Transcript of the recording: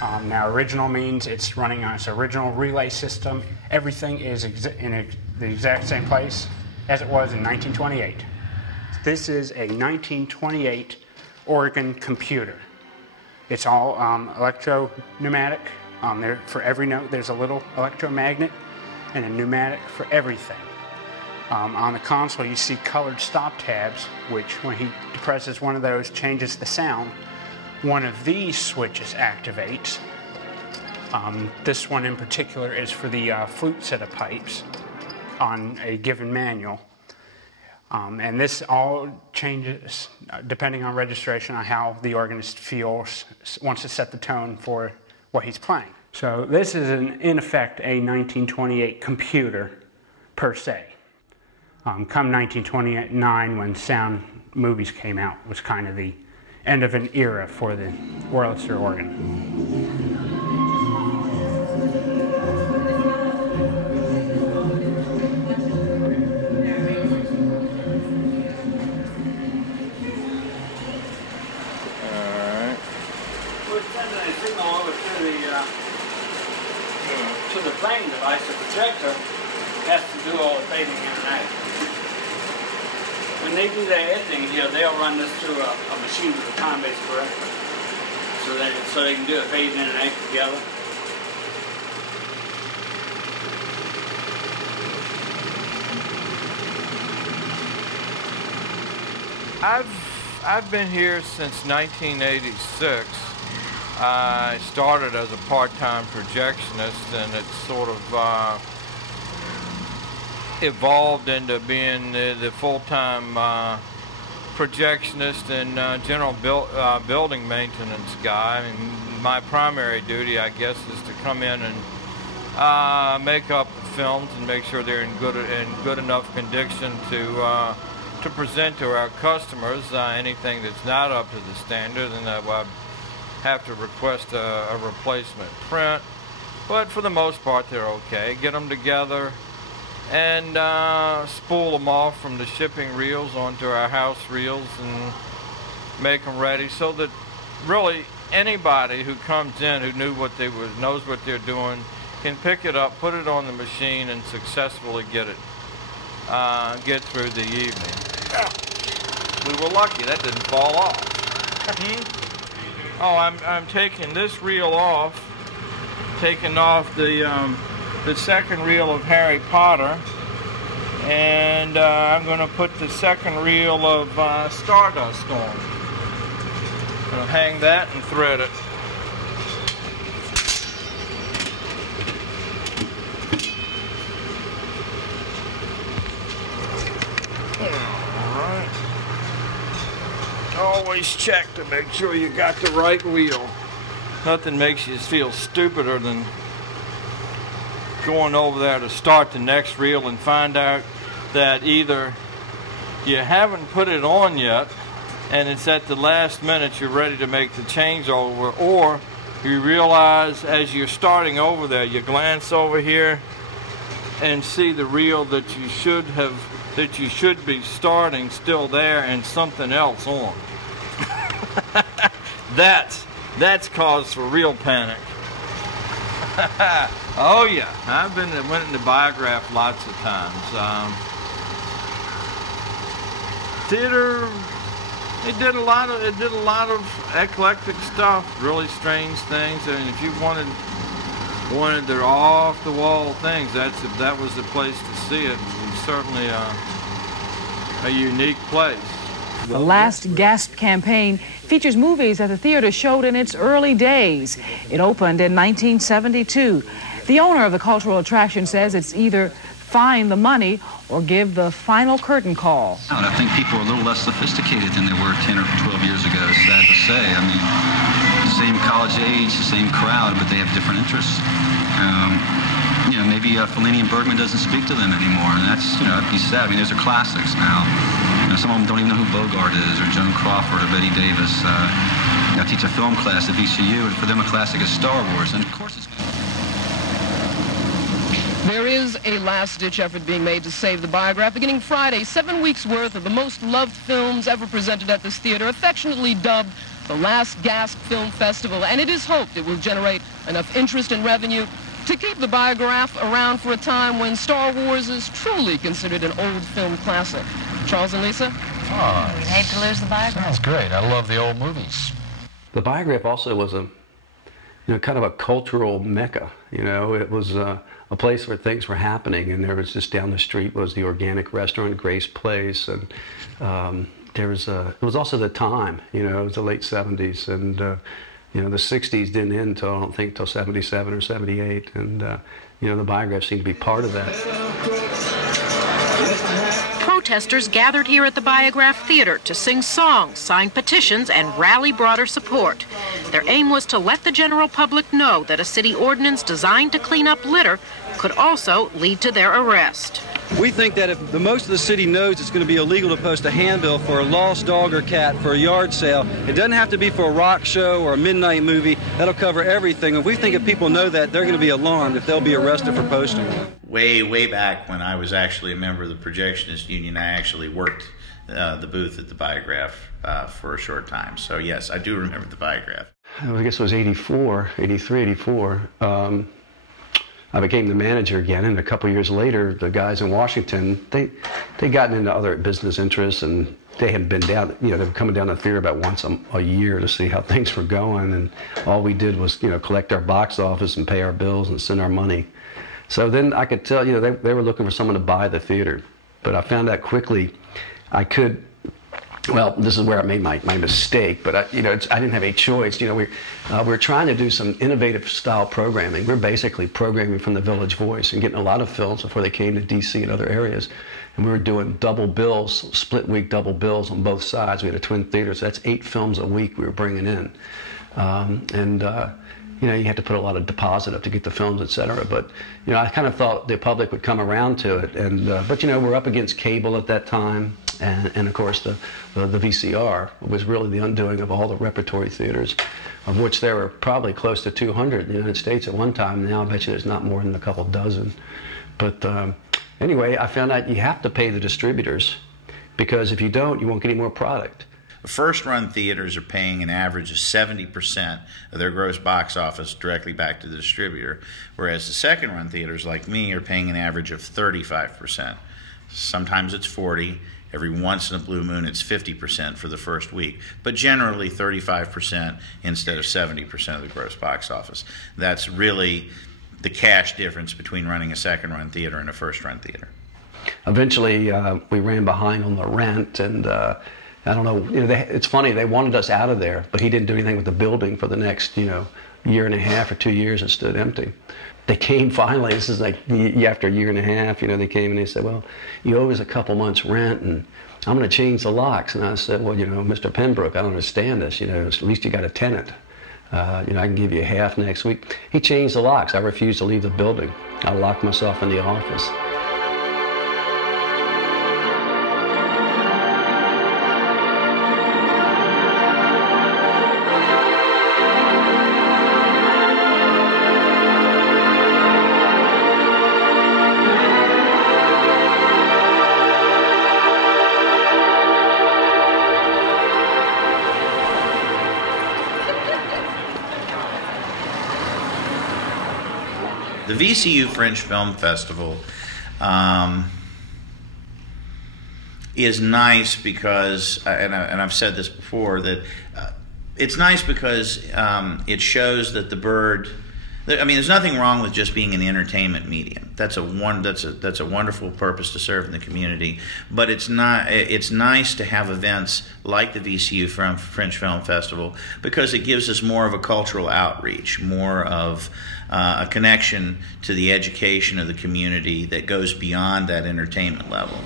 Now, original means it's running on its original relay system. Everything is in the exact same place as it was in 1928. This is a 1928 organ computer. It's all electro-pneumatic. For every note, there's a little electromagnet and a pneumatic for everything. On the console, you see colored stop tabs, which, when he presses one of those, changes the sound. One of these switches activates. This one in particular is for the flute set of pipes on a given manual. And this all changes depending on registration on how the organist feels, wants to set the tone for what he's playing. So this is, in effect, a 1928 computer per se. Come 1929, when sound movies came out, was kind of the end of an era for the Wurlitzer organ. To the playing device, the projector has to do all the fading in and out. When they do their editing here, they'll run this through a machine with a time-based corrector, so they can do it fading in and out together. I've been here since 1986. I started as a part-time projectionist, and it sort of evolved into being the full-time projectionist and general building maintenance guy. I mean, my primary duty, I guess, is to come in and make up the films and make sure they're in good enough condition to present to our customers. Anything that's not up to the standard, and I have to request a replacement print, but for the most part they're okay. Get them together and spool them off from the shipping reels onto our house reels and make them ready, so that really anybody who comes in who knows what they're doing can pick it up, put it on the machine, and successfully get through the evening. We were lucky that didn't fall off. Oh, I'm taking this reel off, taking off the second reel of Harry Potter, and I'm going to put the second reel of Stardust on. I'll hang that and thread it. Always check to make sure you got the right wheel. Nothing makes you feel stupider than going over there to start the next reel and find out that either you haven't put it on yet and it's at the last minute you're ready to make the changeover, or you realize as you're starting over there, you glance over here and see the reel that you should be starting still there and something else on. That's cause for real panic. Oh yeah, went into Biograph lots of times. Theater, it did a lot of eclectic stuff, really strange things. I mean, if you wanted their off the wall things, that was the place to see it. It was certainly a unique place. The Last Gasp campaign features movies that the theater showed in its early days. It opened in 1972. The owner of the cultural attraction says it's either find the money or give the final curtain call. I think people are a little less sophisticated than they were 10 or 12 years ago, sad to say. I mean, the same college age, the same crowd, but they have different interests. Maybe Fellini and Bergman doesn't speak to them anymore, and that's, that'd be sad. I mean, those are classics now. Some of them don't even know who Bogart is, or Joan Crawford, or Betty Davis. I teach a film class at VCU, and for them a classic is Star Wars, and of course it's... There is a last-ditch effort being made to save the Biograph. Beginning Friday, 7 weeks' worth of the most loved films ever presented at this theater, affectionately dubbed the Last Gasp Film Festival, and it is hoped it will generate enough interest and revenue to keep the Biograph around for a time when Star Wars is truly considered an old film classic. Charles and Lisa? Oh, We'd hate to lose the Biograph. Sounds great. I love the old movies. The Biograph also was kind of a cultural mecca. It was a place where things were happening, and there was just down the street was the organic restaurant, Grace Place, and it was also the time. It was the late 70s, and the 60s didn't end until, I don't think, till 77 or 78, and the Biograph seemed to be part of that. Protesters gathered here at the Biograph Theatre to sing songs, sign petitions, and rally broader support. Their aim was to let the general public know that a city ordinance designed to clean up litter could also lead to their arrest. We think that if most of the city knows it's going to be illegal to post a handbill for a lost dog or cat for a yard sale, it doesn't have to be for a rock show or a midnight movie. That'll cover everything. If we think if people know that, they're going to be alarmed if they'll be arrested for posting it. Way back when I was actually a member of the Projectionist Union, I actually worked the booth at the Biograph for a short time. So yes, I do remember the Biograph. I guess it was 83, 84. I became the manager again, and a couple years later, the guys in Washington, they'd gotten into other business interests, and they had been down, they were coming down to the theater about once a year to see how things were going, and all we did was, collect our box office and pay our bills and send our money. So then I could tell, they were looking for someone to buy the theater, but I found out quickly I could. Well, this is where I made my mistake, but I didn't have a choice. We're trying to do some innovative style programming. We're basically programming from the Village Voice and getting a lot of films before they came to D.C. and other areas. And we were doing double bills, split week double bills on both sides. We had a twin theater, so that's 8 films a week we were bringing in. You had to put a lot of deposit up to get the films, etc. But I kind of thought the public would come around to it. And but we're up against cable at that time, and of course the VCR was really the undoing of all the repertory theaters, of which there were probably close to 200 in the United States at one time. Now I bet you there's not more than a couple dozen. But anyway, I found out you have to pay the distributors, because if you don't, you won't get any more product. First-run theaters are paying an average of 70% of their gross box office directly back to the distributor, whereas the second-run theaters, like me, are paying an average of 35%. Sometimes it's 40%. Every once in a blue moon, it's 50% for the first week, but generally 35% instead of 70% of the gross box office. That's really the cash difference between running a second-run theater and a first-run theater. Eventually, We ran behind on the rent, and I don't know, it's funny, they wanted us out of there, but he didn't do anything with the building for the next, year and a half or 2 years. It stood empty. They came finally, this is like after a year and a half, they came and they said, well, you owe us a couple months rent, and I'm going to change the locks. And I said, well, Mr. Pembroke, I don't understand this, at least you got a tenant. I can give you half next week. He changed the locks. I refused to leave the building. I locked myself in the office. The VCU French Film Festival is nice because, and I've said this before, that it's nice because it shows that the Byrd. I mean, there's nothing wrong with just being an entertainment medium. That's a wonderful purpose to serve in the community. But it's not. It's nice to have events like the VCU French Film Festival because it gives us more of a cultural outreach, more of a connection to the education of the community that goes beyond that entertainment level.